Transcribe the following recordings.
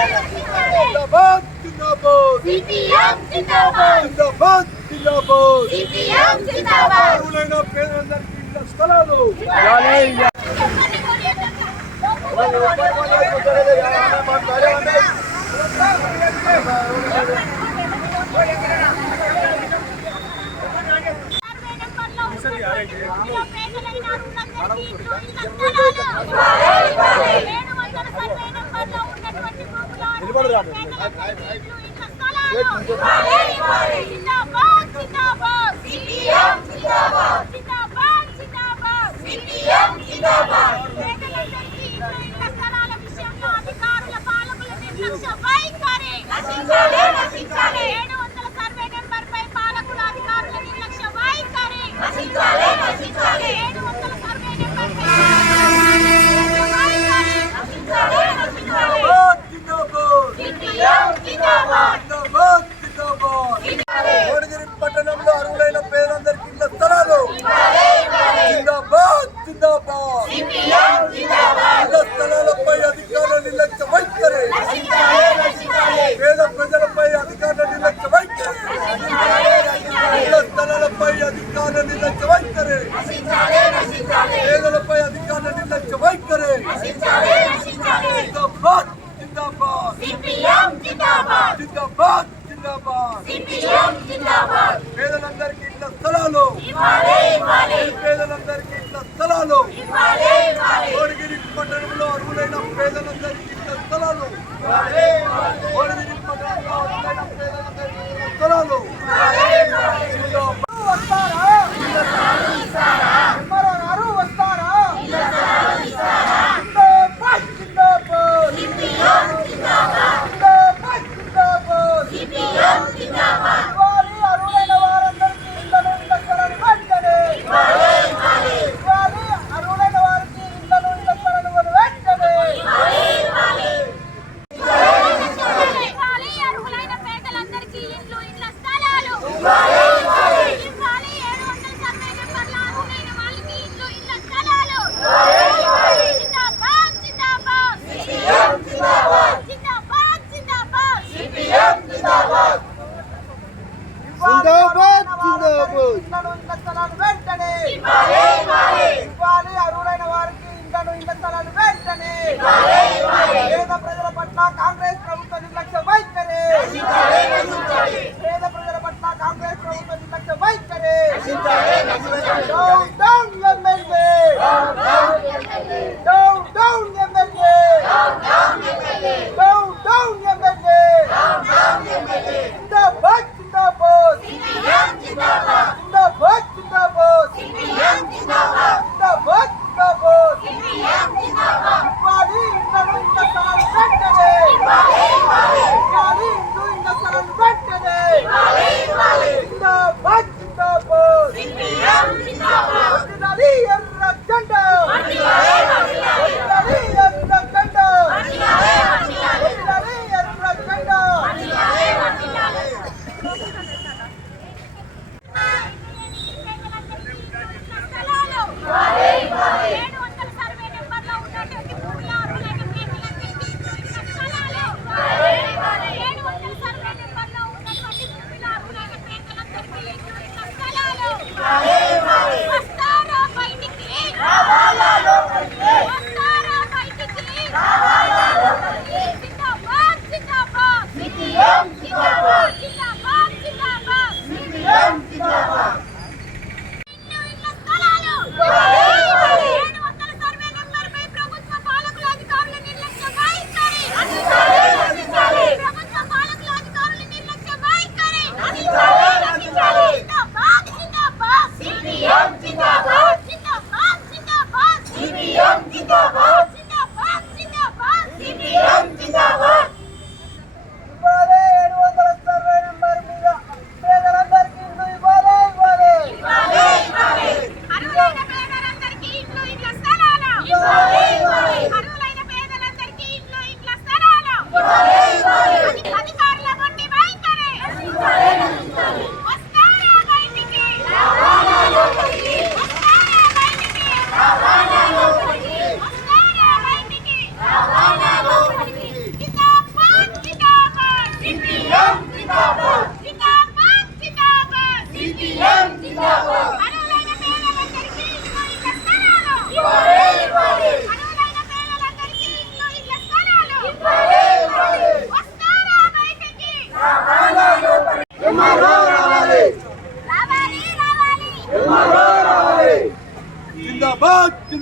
జిందాబాద్ జిందాబాద్ CPM జిందాబాద్ జిందాబాద్ జిందాబాద్ CPM జిందాబాద్ అర్హులైన పేదలందరికీ ఇళ్ల స్థలాలు పట్టణంలో అర్హులైన పేదలందరికీ ఇళ్ల స్థలాలు జిందాబాద్ జిందాబాద్ ఇళ్ల స్థలాలపై అధికారుల నిర్లక్ష్య వైఖరి పేద ప్రజలపై అధికారుల నిర్లక్ష్య వైఖరి ఇళ్ల స్థలాలపై అధికారుల నిర్లక్ష్య వైఖరి పేదలపై అధికారుల నిర్లక్ష్య వైఖరి జిందాబాద్ జిందాబాద్ జిందాబాద్ జిందాబాద్ పేదలందరికీ ఇళ్ల స్థలాలు పేదలందరికీ ఇళ్ల స్థలాలు కోడిగిరి పట్టణంలో అర్హులైన పేదలందరికీ ఇళ్ల స్థలాలు కోడిగిరి పట్టణంలో అర్హులైన పేదలందరికీ ఇళ్ల స్థలాలు అర్హులైన వారికి ఇండ్లను ఇళ్ల స్థలాలు వెంటనే పేద ప్రజల పట్ల కాంగ్రెస్ ప్రభుత్వ నిర్లక్ష్య వైఖరి పేద ప్రజల పట్ల కాంగ్రెస్ ప్రభుత్వ నిర్లక్ష్య వైఖరి down MLA down MLA down MLA జిందాబాద్ జిందాబాద్ జిందాబాద్ జిందాబాద్ జిందాబాద్ జిందాబాద్ ఇవ్వాలి ఇండ్లను ఇళ్ల స్థలాలు వెంటనే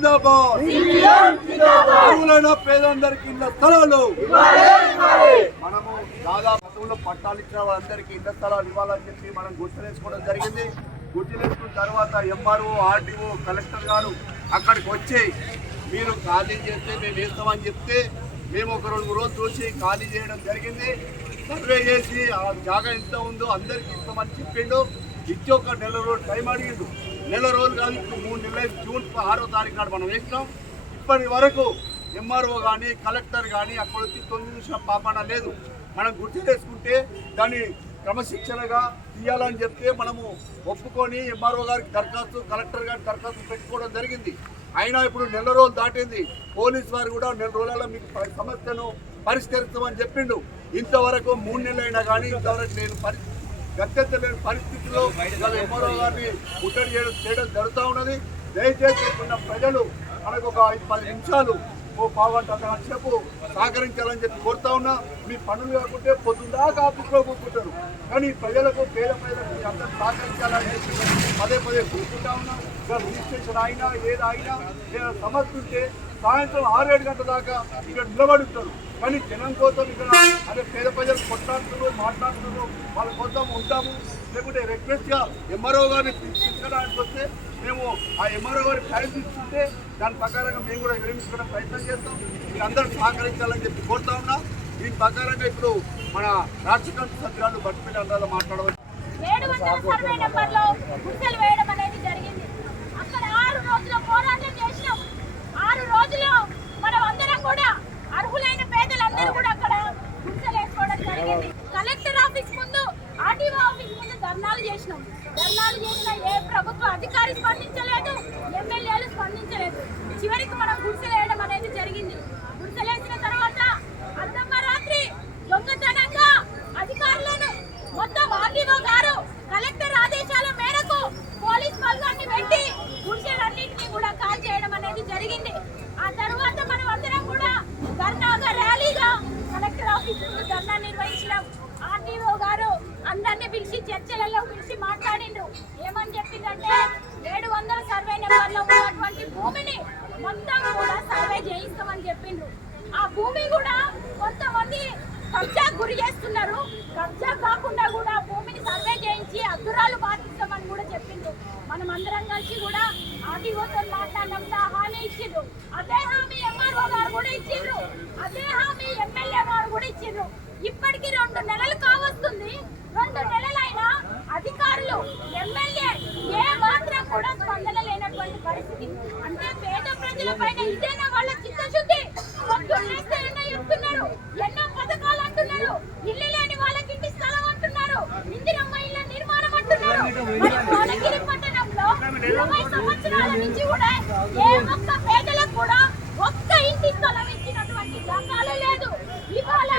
జిందాబాద్ అర్హులైన పేదలందరికీ ఇళ్ల స్థలాలు. మనము దాదాపు గతంలో పట్టాలు ఇచ్చిన వాళ్ళందరికీ ఇళ్ల స్థలాలు ఇవ్వాలని చెప్పి మనం గుర్తులేసుకోవడం జరిగింది. గుర్తులేసుకున్న తర్వాత ఎంఆర్ఓ, ఆర్డీఓ, కలెక్టర్ గారు అక్కడికి వచ్చి మీరు ఖాళీ చేస్తే మేము వేస్తామని చెప్తే మేము ఒక 2-3 రోజులు చూసి ఖాళీ చేయడం జరిగింది. సర్వే చేసి ఆ జాగా ఎంత ఉందో అందరికీ ఇస్తామని చెప్పిండు. ఇచ్చి ఒక 1 నెల రోజులు టైం అడిగిండు. 1 నెల రోజులు కాదు, ఇప్పుడు 3 నెలలు. జూన్ 6వ తారీఖు నాడు మనం వేసినాం. ఇప్పటి వరకు ఎంఆర్ఓ కానీ కలెక్టర్ కానీ అక్కడ వచ్చి తొంగి చూసిన పాపన లేదు. మనం గుర్తు చేసుకుంటే దాన్ని క్రమశిక్షణగా తీయాలని చెప్తే మనము ఒప్పుకొని ఎంఆర్ఓ గారికి దరఖాస్తు, కలెక్టర్ గారికి దరఖాస్తు పెట్టుకోవడం జరిగింది. అయినా ఇప్పుడు 1 నెల రోజులు దాటింది. పోలీసు వారు కూడా 1 నెల రోజులలో మీకు సమస్యను పరిష్కరిస్తామని చెప్పిండు. ఇంతవరకు 3 నెలలు అయినా కానీ ఇంతవరకు నేను గత్యంతలేని పరిస్థితుల్లో వాళ్ళ ఎంఆర్ఓ గారిని ముట్టడి చేయడం జరుగుతూ ఉన్నది. దయచేసి ఉన్న ప్రజలు మనకు ఒక 10 నిమిషాలు, ఓ పావుగంట సేపు సహకరించాలని చెప్పి కోరుతా ఉన్నా. మీ పనులు కాకుంటే పొద్దుదాకా ఆఫీస్లో కూర్చుంటారు, కానీ ప్రజలకు పేద ప్రజలకు అందరూ సహకరించాలని చెప్పి పదే కూర్చుంటా ఉన్నాం. రిజిస్ట్రేషన్ అయినా ఏదైనా సమస్య ఉంటే సాయంత్రం 6-7 గంటల దాకా ఇక్కడ నిలబడుతారు. కానీ జనం కోసం ఇక్కడ అదే పేద ప్రజలు కొట్లాడుతున్నారు, మాట్లాడుతున్నారు, వాళ్ళ కోసం ఉంటాము. లేకుంటే రిక్వెస్ట్గా ఎంఆర్ఓ గారిని తీసుకురావడానికి వస్తే మేము ఆ ఎంఆర్ఓ గారి టైం తీసుకుంటే దాని ప్రకారంగా మేము కూడా విరమించుకోవడం ప్రయత్నం చేస్తాం. మీరు అందరూ సహకరించాలని చెప్పి కోరుతా ఉన్నా. దీని ప్రకారంగా ఇప్పుడు మన రాష్ట్ర కమిటీ సభ్యురాలు బట్టిపల్లి అందరూ మాట్లాడవచ్చు. 700 సర్వే నెంబర్లో గుర్తులు వేయడం అనేది జరిగింది. అక్కడ 6 రోజుల పోరాటం చేసినాం. 6 రోజులు మనం అందరం కూడా అర్హులైన పేదలందరూ కూడా అక్కడ గుర్తులు వేసుకోవడం జరిగింది. కలెక్టర్ ఆఫీస్ ముందు, ఆర్టీఓ ఆఫీస్ ముందు ధర్నాలు చేసినాం. ధర్నాలు చేసిన ఏ ప్రభుత్వ అధికారి స్పందించలేదు, ఎమ్మెల్యేలు స్పందించలేదు. చివరికి మనం గుర్తులు వేయడం అనేది జరిగింది. గుర్తులు వేసిన తర్వాత అర్ధరాత్రి దొంగతనంగా అధికారులను మొత్తం ఆర్టీఓ గారు కలెక్టర్ ఆదేశాల మేరకు పోలీస్ బలగాన్ని పెట్టి గుడిసెలన్నింటినీ కూడా కాల్ చేయడం అనేది జరిగింది. ఆ తర్వాత మనం అందరం కూడా ధర్నాగా, ర్యాలీగా కలెక్టర్ ఆఫీస్ ముందు ధర్నా నిర్వహించినాం. ఆర్టీఓ గారు అందరినీ పిలిచి చర్చలలో పిలిచి మాట్లాడిండ్రు. ఏమని చెప్పిందంటే 700 సర్వే నెంబర్లో ఉన్నటువంటి భూమిని మొత్తం కూడా సర్వే చేయిస్తామని చెప్పిండ్రు. ఆ భూమి కూడా కొంతమంది కబ్జా గురి చేస్తున్నారు. కబ్జా కాకుండా కూడా భూమిని సర్వే చేయించి అద్దురాలు బాధిస్తామని కూడా చెప్పిండ్రు. మనం అందరం కలిసి కూడా ఆర్టీఓతో మాట్లాడినప్పుడు హామీ ఇచ్చిండ్రు. అదే హామీ ఎంఆర్ఓ గారు కూడా ఇచ్చిండ్రు. అదే హామీ ఎమ్మెల్యే గారు కూడా ఇచ్చిండ్రు. ఇప్పటికి 2 నెలలు కావస్తుంది. 2 నెలలైనా అధికారులు, ఎమ్మెల్యే ఏ మాత్రం కూడా స్పందన లేనటువంటి పరిస్థితి. అంటే పేద ప్రజల పైన ఇదేనా వాళ్ళ చిత్తశుద్ధి? పొద్దున్నేస్తే ఎన్నో చెప్తున్నారు, ఎన్నో పథకాలు అంటున్నారు, ఇల్లు లేని వాళ్ళకి ఇంటి స్థలం అంటున్నారు, ఇందిరమ్మ ఇళ్ళ నిర్మాణం అంటున్నారు. మరి కోనగిరి పట్టణంలో 20 సంవత్సరాల నుంచి కూడా ఏ ఒక్క పేదలకు కూడా ఒక్క ఇంటి స్థలం ఇచ్చినటువంటి దాఖలు లేదు. ఇవాళ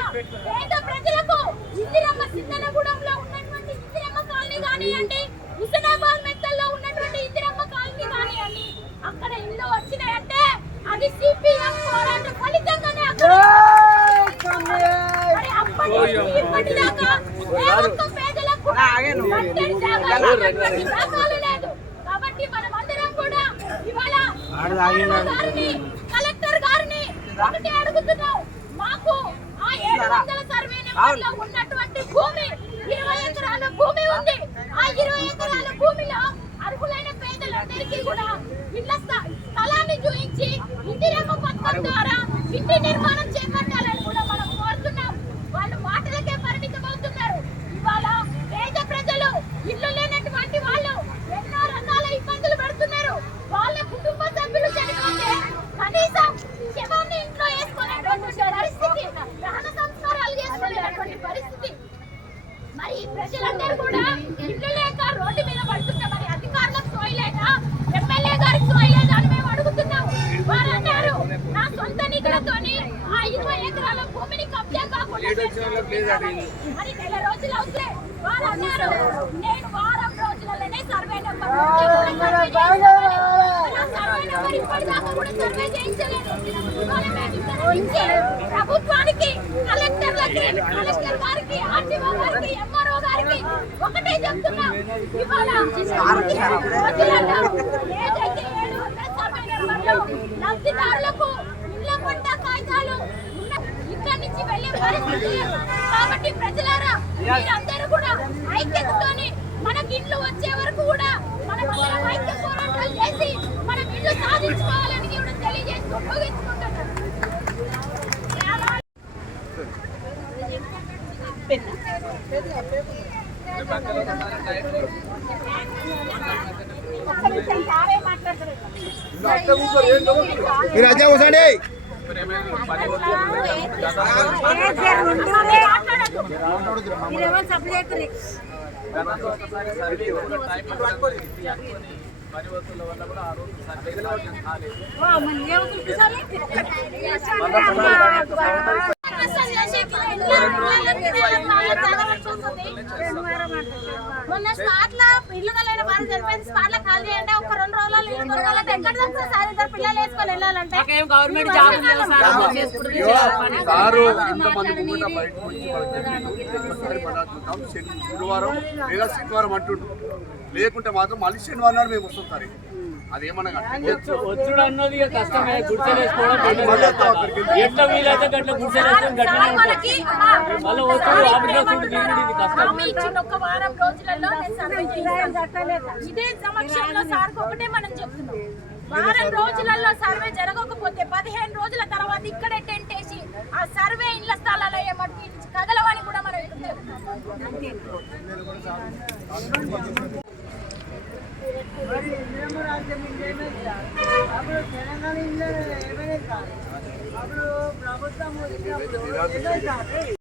పేద ప్రజలకు ఇందిరమ్మ సింధనగూడెంలో ఉన్నటువంటి ఇందిరమ్మ కాలనీ కానివ్వండి, హుస్నాబాద్ మెత్తల్లో ఉన్నటువంటి ఇందిరమ్మ కాలనీ కానివ్వండి, అక్కడ ఇల్లు వచ్చినాయంటే అది సిపిఎం పోరాట ఫలితంగానే. మరి అప్పటి నుంచి ఇప్పటిదాకా ఏ ఒక్క పేదలకు కూడా కట్టెడి దాఖలు లేదు. కాబట్టి మనం అందరం కూడా ఇవాళ గారిని, కలెక్టర్ గారిని ఒకటి అడుగుతున్నాం. మాకు ఆ 700 సర్వే నెంబర్లో ఉన్నటువంటి భూమి 20 ఎకరాల భూమి ఉంది. ఆ 20 ఎకరాల భూమిలో అర్హులైన పేదలందరికీ కూడా ఇళ్ల స్థలాన్ని చూపించి ఇందిరమ్మ పథకం ద్వారా ఇంటి నిర్మాణం చేపట్టాలని కూడా మనం కోరుతున్నాం. వాళ్ళు మాటలకే పరిమితం అవుతున్నారు. ఇవాళ పేద ప్రజలు, ఇల్లు లేనటువంటి వాళ్ళు ఎన్నో రకాల ఇబ్బందులు పడుతున్నారు. వాళ్ళ కుటుంబ సభ్యులు చనిపోతే కనీసం శవాన్ని ఇంట్లో వేసుకునేటువంటి పరిస్థితి, దహన సంస్కారాలు చేసుకునేటువంటి పరిస్థితి. మరి ప్రజలందరూ కూడా ఇల్లు లేక రోడ్డు మీద పడుతున్నా, మరి అధికారులకు సోయలేదా, ఎమ్మెల్యే గారికి సోయలేదా అని మేము అడుగుతున్నాం. వారు అన్నారు నా సొంత నిధులతోని ఆ 20 ఎకరాల భూమిని కబ్జా కాకుండా మరి 1 నెల రోజులు అవుతే వారు అన్నారు నేను వారం రోజులలోనే సర్వే నెంబర్ ఇప్పటిదాకా కూడా సర్వే చేయించలేదు. ప్రభుత్వానికి, కలెక్టర్లకి, కలెక్టర్ గారికి, ఆర్టీఓ గారికి, ఎంఆర్ఓ గారికి ఒకటే చెప్తున్నాం. ఇవాళ ఏదైతే 700 సర్వే నెంబర్లో ఇప్పుడు లబ్ధిదారులకు ఇళ్ల పట్టా కాగితాలు ఇక్కడి నుంచి వెళ్ళే పరిస్థితి లేదు. కాబట్టి ప్రజలారా మీరందరూ కూడా ఐక్యతతోని మనకి ఇండ్లు వచ్చే వరకు కూడా మనం అందరం ఐక్య పోరాటాలు చేసి మనం ఇల్లు సాధించుకోవాలని కూడా తెలియజేస్తూ ముగించుకుంటున్నాను. మీరు అదే కూర్చోండి. మొన్న స్పాట్ లో ఇల్లు కలిగిన బాధ చనిపోయింది. స్పాట్ లో ఖాళీ చేయండి. ఒక 2 రోజులు ఇల్లు దొరకాలంటే ఎక్కడ దొరుకుతుంది సార్? ఇద్దరు పిల్లలు వేసుకొని వెళ్ళాలంటే గవర్నమెంట్ జాబ్ సారు ఇంతమంది ముంగట బయటకు వచ్చి మనకు చెప్పిండు. ఒకసారి పడాడుతాం శుక్రవారం లేదా శనివారం అంటుండు, లేకుంటే మాత్రం మళ్ళీ శనివారం నాడు మేము వస్తాం సార్. అదేమన్నా వచ్చుడు అన్నది ఇక కష్టమే. గుడిసెలు వేసుకోవడం ఎట్లా వీలైతే గట్ల గుడిసెలు వేసుకొని గట్లనే ఉంటాం. మళ్ళీ వచ్చుడు ఆఫీస్ ఇది కష్టం. హామీ ఇచ్చిన ఒక్క వారం రోజులలో నేను సర్వే చేస్తాను. ఇదే సమక్షంలో సార్ ఒకటే మనం చెప్తున్నాం. వారం రోజులలో సర్వే జరగకపోతే 15 రోజుల తర్వాత ఇక్కడే టెంట్ వేసి ఆ సర్వే ఇళ్ల స్థలాలు అయ్యే మట్టి కదలవని కూడా మనం తెలంగాణ ప్రభుత్వం